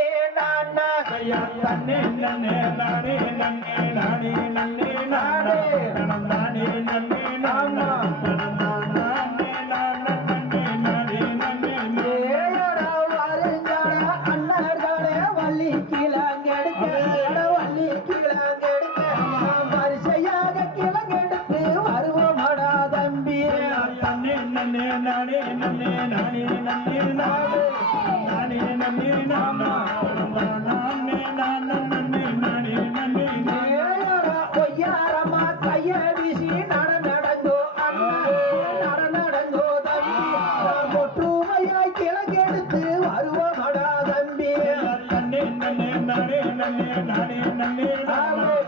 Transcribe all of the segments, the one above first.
ne na na ya na ne na ne na ne na ne நானே நன்னே நானே நன்னே நானே நானே நன்னே நாமா நானே நன்னே நானே. நன்னே நானே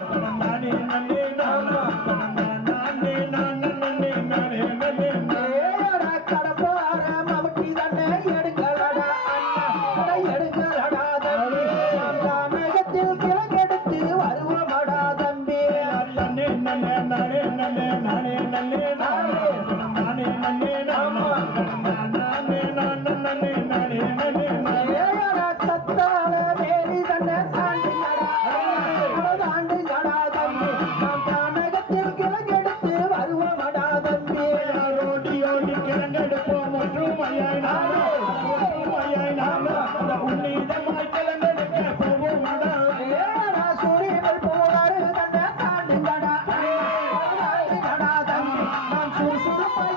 Isso tá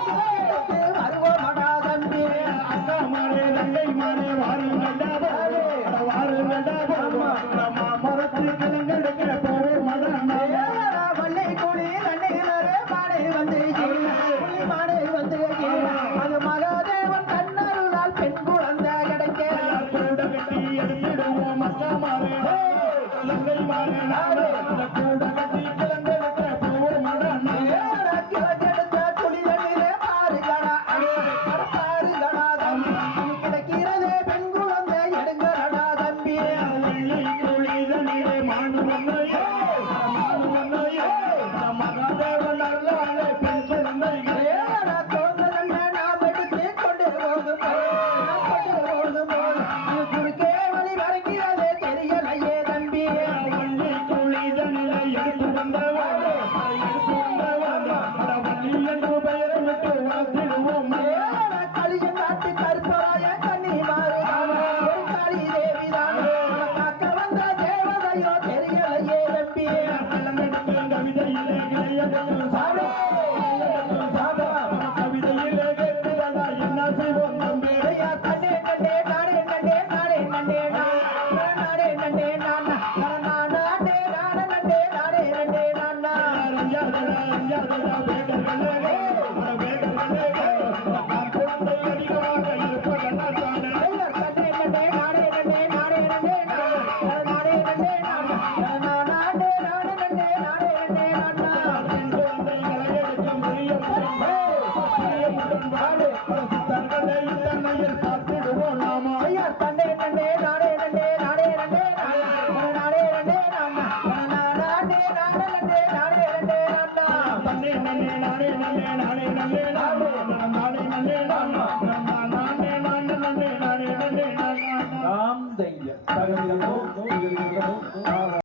தந்தை தந்தை